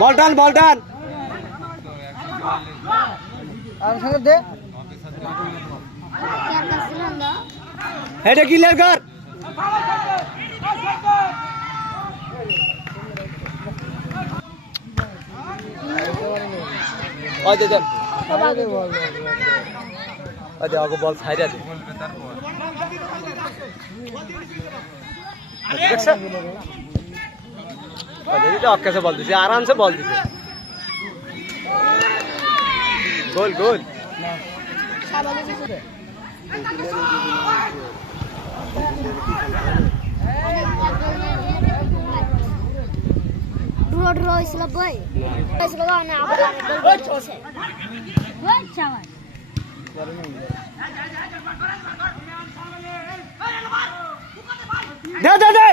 বলটান বলটান দে এটা ক্লিয়ার কর দে দেন আগে বল সাইডে দে कैसे बॉल दीजिए आराम से बॉल दीजिए गोल गोल दे दे दे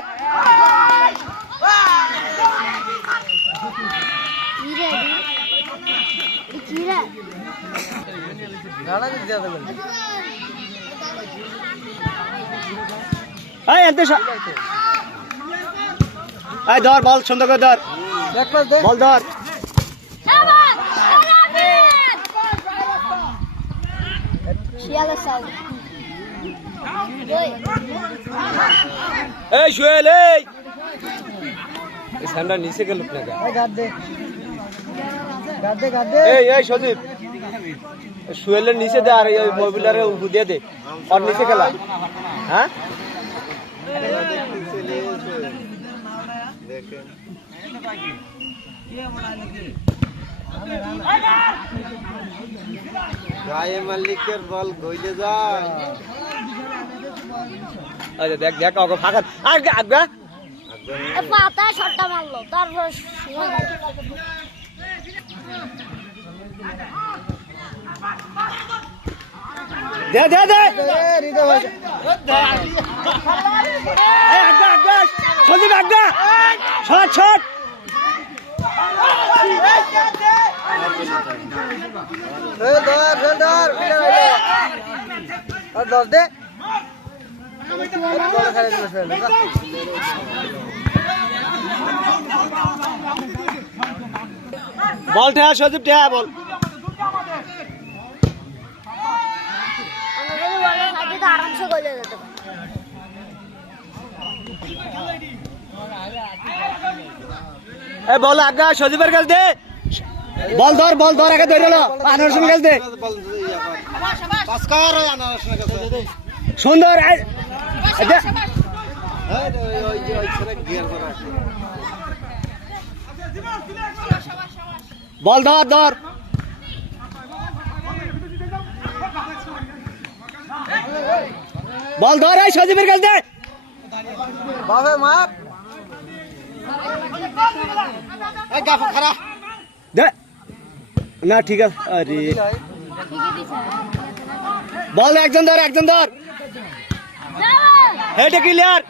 ধর বল সুন্দর করে ধর বল ধর এই শুয়েল এই সান্ডা নিচে গেল না এই সজীব শুয়েলের নিচে দে আর এই মোবিলারে উপর দিয়ে দে আর নিচে খেলা হ্যাঁ গায়ে মালিকের বল গইলে যায় আচ্ছা দেখ দেখ ওকে ফাঁকা আগে আগে পাতা শটটা মারলো তারপর দে দে দে আগে আগে সন্দীপ আগে শট শট ধর দে বল ঠেয়া সজীব ঠেয়া বল আরামসে গলে যেতে বল আগে সজীবের কাছে দে বল ধর আগে ধরে লো আনারসের কাছে দে সুন্দর বল ধর বল ধর এই সজীবের কাছে দে বাবা মার দে না ঠিক আছে আরে বল একজন ধর এটা ক্লিয়ার